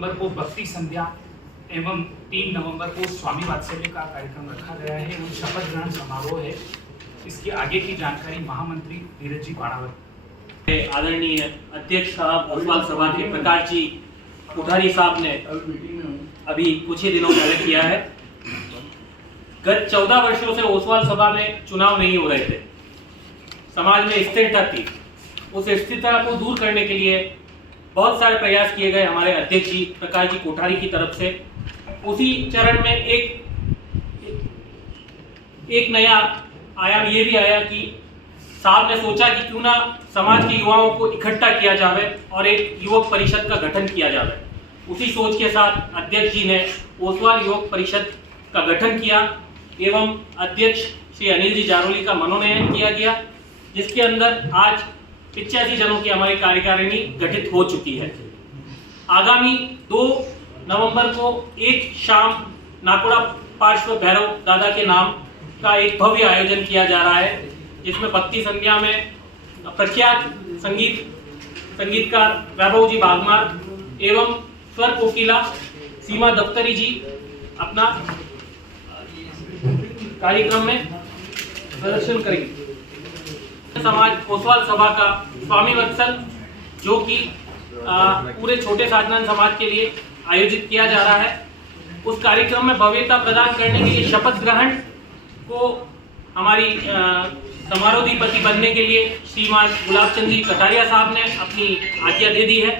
नवंबर को भक्ति संध्या एवं 3 नवंबर को स्वामी वात्सल्य का कार्यक्रम रखा गया है एवं शपथ ग्रहण समारोह है। इसकी आगे की जानकारी महामंत्री धीरज जी बाणावत। आदरणीय अध्यक्ष साहब ओसवाल सभा के प्रकाश जी कोठारी साहब ने अभी कुछ ही दिनों पहले किया है। गत 14 वर्षों से ओसवाल सभा में चुनाव नहीं हो रहे थे, समाज में स्थिरता थी। उस स्थिरता को दूर करने के लिए बहुत सारे प्रयास किए गए हमारे अध्यक्ष जी प्रकाश जी कोठारी की तरफ से। उसी चरण में एक नया आयाम ये भी आया कि साहब ने सोचा कि क्यों ना समाज के युवाओं को इकट्ठा किया जाए और एक युवक परिषद का गठन किया जाए। उसी सोच के साथ अध्यक्ष जी ने ओसवाल युवक परिषद का गठन किया एवं अध्यक्ष श्री अनिल जी जारोली का मनोनयन किया गया, जिसके अंदर आज 85 जनों की हमारी कार्यकारिणी गठित हो चुकी है। आगामी 2 नवंबर को एक शाम नाकोड़ा पार्श्व भैरव दादा के नाम का एक भव्य आयोजन किया जा रहा है, जिसमें भक्ति संध्या में प्रख्यात संगीतकार वैभव जी बागमार एवं स्वर कोकिला सीमा दफ्तरी जी अपना कार्यक्रम में प्रदर्शन करेंगे। समाज ओसवाल सभा का स्वामी वत्सल जो कि पूरे छोटे साधना समाज के लिए आयोजित किया जा रहा है, उस कार्यक्रम में भव्यता प्रदान करने के लिए शपथ ग्रहण को हमारी समारोहाधिपति बनने के लिए श्रीमान गुलाब चंद जी कटारिया साहब ने अपनी आज्ञा दे दी है।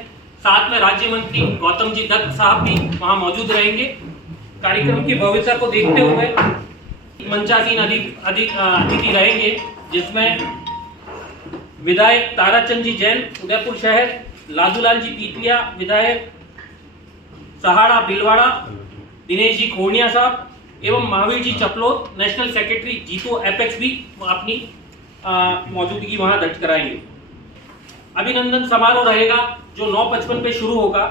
साथ में राज्य मंत्री गौतम जी दत्त साहब भी वहां मौजूद रहेंगे। कार्यक्रम की भव्यता को देखते हुए मंचासीन अतिथि रहेंगे, जिसमें विधायक ताराचंद जी जैन उदयपुर शहर, लादूलाल जी पीतलिया विधायक सहाड़ा बिलवाड़ा, दिनेश जी खोड़िया साहब एवं महावीर जी चपलोत नेशनल सेक्रेटरी जीतो एपेक्स भी अपनी मौजूदगी वहां दर्ज कराएंगे। अभिनंदन समारोह रहेगा जो 9:55 पे शुरू होगा।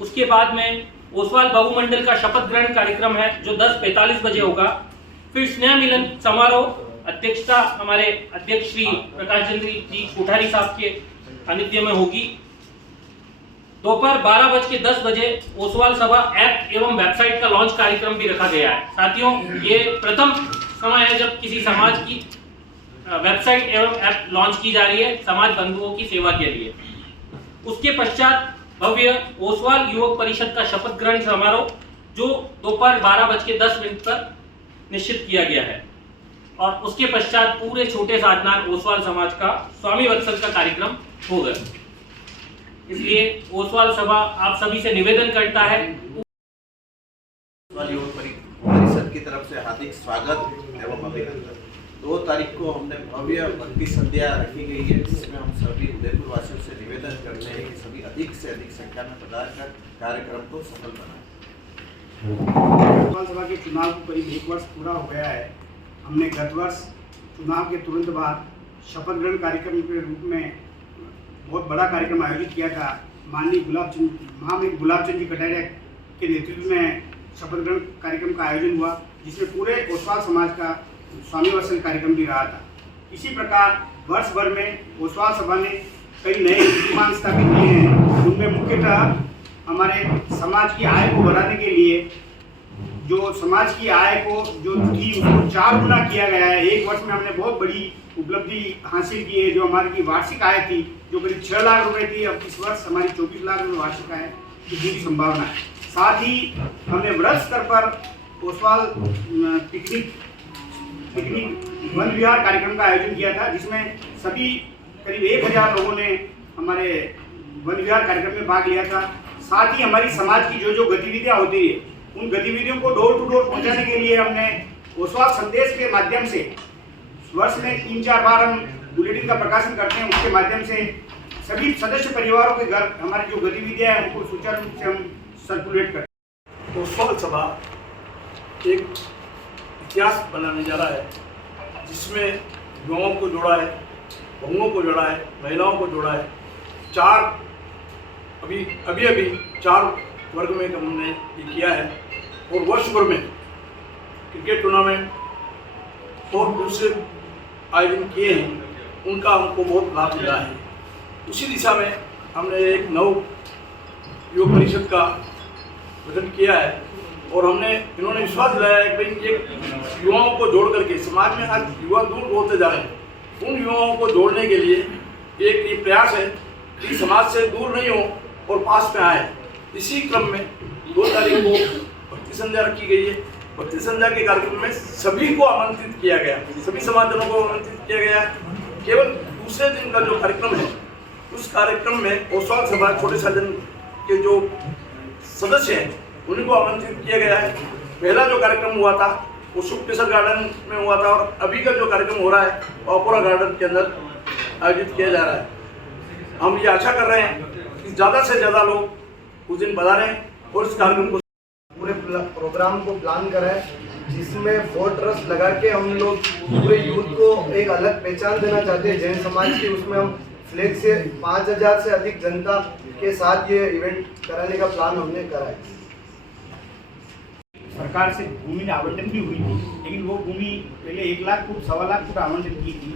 उसके बाद में ओसवाल बहुमंडल का शपथ ग्रहण कार्यक्रम है जो 10:45 बजे होगा। फिर स्नेह मिलन समारोह अध्यक्षता हमारे अध्यक्ष श्री प्रकाश चंद्र जी कोठारी साहब के सानिध्य में होगी। दोपहर 12:10 बजे ओसवाल सभा ऐप एवं वेबसाइट का लॉन्च कार्यक्रम भी रखा गया है। साथियों, ये प्रथम समय है जब किसी समाज की वेबसाइट एवं ऐप लॉन्च की जा रही है समाज बंधुओं की सेवा के लिए। उसके पश्चात भव्य ओसवाल युवक परिषद का शपथ ग्रहण समारोह जो दोपहर 12:10 पर निश्चित किया गया है, और उसके पश्चात पूरे छोटे साधनान ओसवाल समाज का स्वामी वत्सल का कार्यक्रम होगा। इसलिए ओसवाल सभा आप सभी से निवेदन करता है, ओसवाल युवक परिषद की तरफ से हार्दिक स्वागत एवं अभिनंदन। 2 तारीख को हमने भव्य भक्ति संध्या रखी गई है, जिसमें हम सभी उदयपुर वासियों से निवेदन करते हैं कि सभी अधिक से अधिक संख्या में पधार कर कार्यक्रम को सफल बनाएं। ओसवाल सभा के चुनाव को करीब 1 वर्ष पूरा हो गया है। हमने गत वर्ष चुनाव के तुरंत बाद शपथ ग्रहण कार्यक्रम के रूप में बहुत बड़ा कार्यक्रम आयोजित किया था। माननीय महामंत्री गुलाब चंद जी कटारिया के नेतृत्व में शपथ ग्रहण कार्यक्रम का आयोजन हुआ, जिसमें पूरे ओसवाल समाज का स्वामी वत्सल कार्यक्रम भी रहा था। इसी प्रकार वर्ष भर में ओसवाल सभा ने कई नए कीर्तिमान स्थापित किए हैं। उनमें मुख्यतः हमारे समाज की आय को बढ़ाने के लिए जो समाज की आय को जो थी उसको 4 गुना किया गया है। 1 वर्ष में हमने बहुत बड़ी उपलब्धि हासिल की है। जो हमारी की वार्षिक आय थी जो करीब 6 लाख रुपए थी, अब इस वर्ष हमारी 24 लाख रुपए वार्षिक आय की पूरी संभावना है। साथ ही हमने वृहद स्तर पर ओसवाल पिकनिक वन विहार कार्यक्रम का आयोजन किया था, जिसमें सभी करीब 1000 लोगों ने हमारे वन विहार कार्यक्रम में भाग लिया था। साथ ही हमारी समाज की जो गतिविधियां होती है उन गतिविधियों को डोर टू डोर पहुंचाने के लिए हमने ओसवाल संदेश के माध्यम से वर्ष में 3-4 बार हम बुलेटिन का प्रकाशन करते हैं। उसके माध्यम से सभी सदस्य परिवारों के घर हमारी जो गतिविधियां हैं उनको सुचारू रूप से हम सर्कुलेट करते हैं। ओसवाल सभा एक इतिहास बनाने जा रहा है, जिसमें युवाओं को जोड़ा है, बहुओं को जोड़ा है, महिलाओं को जोड़ा है। अभी 4 वर्ग में हमने ये किया है, और वर्ष भर में क्रिकेट टूर्नामेंट और दूसरे आयोजन किए हैं, उनका हमको बहुत लाभ मिला है। उसी दिशा में हमने एक नव युवक परिषद का प्रेजेंट किया है और इन्होंने विश्वास दिलाया है कि भाई ये युवाओं को जोड़ करके, समाज में आज युवा दूर होते जा रहे हैं, उन युवाओं को जोड़ने के लिए एक ये प्रयास है कि समाज से दूर नहीं हो और पास में आए। इसी क्रम में 2 तारीख को भक्ति संध्या रखी गई है। भक्ति संध्या के कार्यक्रम में सभी को आमंत्रित किया गया, सभी समाजजनों को आमंत्रित किया गया। केवल दूसरे दिन का जो कार्यक्रम है उस कार्यक्रम में ओसवाल सभा छोटे सदन के जो सदस्य हैं उन्हीं को आमंत्रित किया गया है। पहला जो कार्यक्रम हुआ था वो शुक्लेश्वर गार्डन में हुआ था और अभी का जो कार्यक्रम हो रहा है ओपेरा गार्डन के अंदर आयोजित किया जा रहा है। हम ये आशा कर रहे हैं कि ज़्यादा से ज़्यादा लोग उस दिन पधारें और इस कार्यक्रम को पूरे प्रोग्राम को प्लान करा है, जिसमें 4 ट्रस्ट लगा के हम लोग पूरे यूथ को एक अलग पहचान देना चाहते हैं जैन समाज की। उसमें हम फ्लैग से 5000 से अधिक जनता के साथ ये इवेंट कराने का प्लान हमने करा है। सरकार से भूमि आवंटन भी हुई थी, लेकिन वो भूमि पहले 1 लाख फुट 1.25 लाख फुट आवंटन की थी।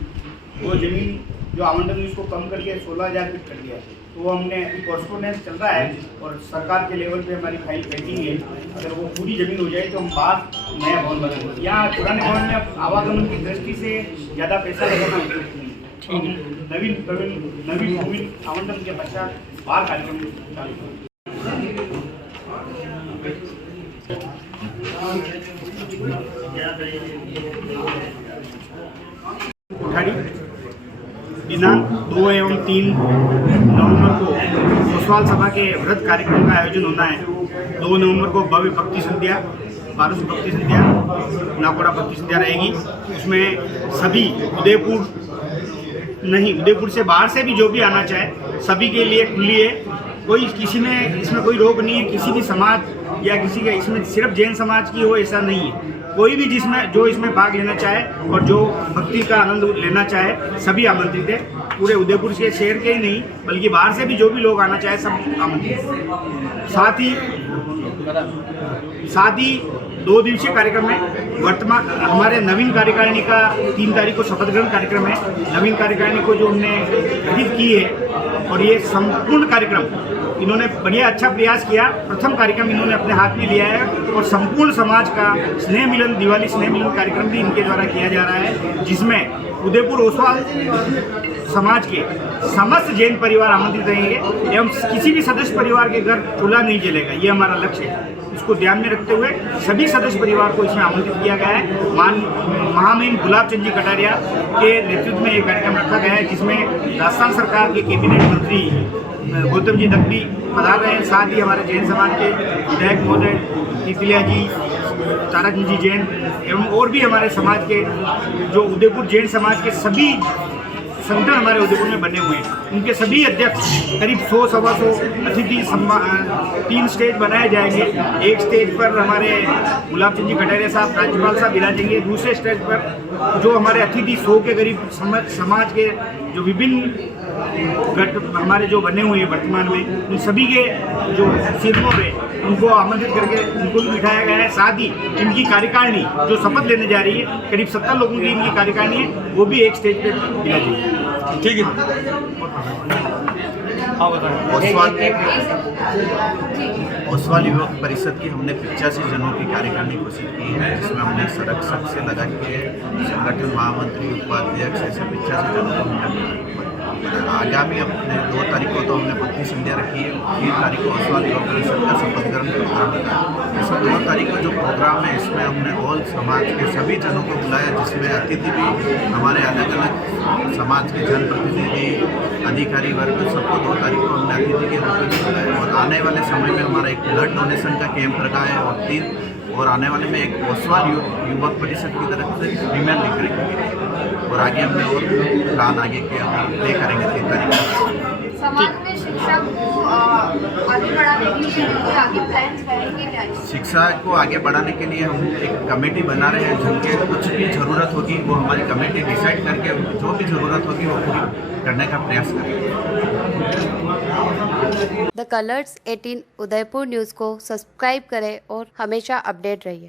वो जमीन जो आवंटन हुई उसको कम करके 16,000 फीट कर दिया। तो वो हमने अभी कॉरस्पोंडेंस चल रहा है और सरकार के लेवल पे हमारी फाइल पेंडिंग है। अगर वो पूरी जमीन हो जाए तो हम बाहर नया भवन बनाएंगे। यहाँ पुराने भवन में अब आवागमन की दृष्टि से ज़्यादा पैसा लगाना उपयुक्त नहीं है। नवीन भूमि आवंटन के पश्चात बाहर कार्यक्रम चालू करेंगे। कोठारी दिनांक 2 एवं 3 नवंबर को ओसवाल सभा के व्रत कार्यक्रम का आयोजन होना है। 2 नवंबर को भव्य भक्ति संध्या, 1200 भक्ति संध्या, नाकोड़ा भक्ति संध्या रहेगी। उसमें सभी उदयपुर से बाहर से भी जो भी आना चाहे सभी के लिए खुली है। कोई किसी में इसमें कोई रोक नहीं है, किसी भी समाज या किसी का इसमें सिर्फ जैन समाज की हो ऐसा नहीं है। कोई भी जो इसमें भाग लेना चाहे और जो भक्ति का आनंद लेना चाहे सभी आमंत्रित है। पूरे उदयपुर के शहर के ही नहीं बल्कि बाहर से भी जो भी लोग आना चाहे सब आमंत्रित है। साथ ही 2 दिवसीय कार्यक्रम में वर्तमान हमारे नवीन कार्यकारिणी का 3 तारीख को शपथ ग्रहण कार्यक्रम है। नवीन कार्यकारिणी को जो हमने गठित की है और ये संपूर्ण कार्यक्रम इन्होंने बढ़िया अच्छा प्रयास किया। प्रथम कार्यक्रम इन्होंने अपने हाथ में लिया है और संपूर्ण समाज का स्नेह मिलन, दिवाली स्नेह मिलन कार्यक्रम भी इनके द्वारा किया जा रहा है, जिसमें उदयपुर ओसवाल समाज के समस्त जैन परिवार आमंत्रित रहेंगे एवं किसी भी सदस्य परिवार के घर चूल्हा नहीं जलेगा। ये हमारा लक्ष्य है। इसको ध्यान में रखते हुए सभी सदस्य परिवार को इसमें आमंत्रित किया गया है। महामहिम गुलाब चंद जी कटारिया के नेतृत्व में ये कार्यक्रम रखा गया है, जिसमें राजस्थान सरकार के कैबिनेट मंत्री गौतम जी दग्गी पधार रहे हैं। साथ ही हमारे जैन समाज के विधायक महोदय तितलिया जी, ताराचंद जी जैन एवं और भी हमारे समाज के जो उदयपुर जैन समाज के सभी संगठन हमारे उदयपुर में बने हुए हैं, उनके सभी अध्यक्ष करीब 100-125 अतिथि 3 स्टेज बनाए जाएंगे। एक स्टेज पर हमारे गुलाब चंद जी कटारिया साहब राज्यपाल साहब विराजेंगे। दूसरे स्टेज पर जो हमारे अतिथि 100 के करीब समाज के जो विभिन्न हमारे जो बने हुए हैं वर्तमान में, उन सभी के जो सिरमों पे उनको आमंत्रित करके उनको भी बिठाया गया है। साथ ही इनकी कार्यकारिणी जो शपथ लेने जा रही है, करीब 70 लोगों की इनकी कार्यकारिणी है, वो भी एक स्टेज पे दिला जाएगी। ठीक है। ओसवाल युवक परिषद की हमने 85 जनों की कार्यकारिणी घोषित की है, जिसमें हमने सड़क से लगा के संगठन महामंत्री, उपाध्यक्ष ऐसे 85 जनों को हमने आगामी अपने 2 तारीख को तो हमने भक्ति संध्या रखी है। 3 तारीख को ओसवाल युवक परिषद का शपथ ग्रहण प्रोग्राम रखा है। इस 2 तारीख को जो प्रोग्राम है इसमें हमने ऑल समाज के सभी जनों को बुलाया, जिसमें अतिथि भी हमारे अलग अलग समाज के जनप्रतिनिधि, अधिकारी वर्ग सबको 2 तारीख को हमने अतिथि के रूप में बुलाया। और आने वाले समय में हमारा एक ब्लड डोनेशन का कैंप रखा है और आने वाले में एक ओसवाल युवक परिषद की तरफ से प्रीमियर लीग रखेंगे और आगे हमने और प्लान आगे के तय करेंगे 3 तारीख को। समाज में शिक्षा को आगे बढ़ाने के लिए आगे प्लान्स रहेंगे क्या? शिक्षा को आगे बढ़ाने के लिए हम एक कमेटी बना रहे हैं, जिनके कुछ भी ज़रूरत होगी वो हमारी कमेटी डिसाइड करके जो भी ज़रूरत होगी वो पूरी करने का प्रयास करेंगे। द कलर्स 18 उदयपुर न्यूज़ को सब्सक्राइब करें और हमेशा अपडेट रहिए।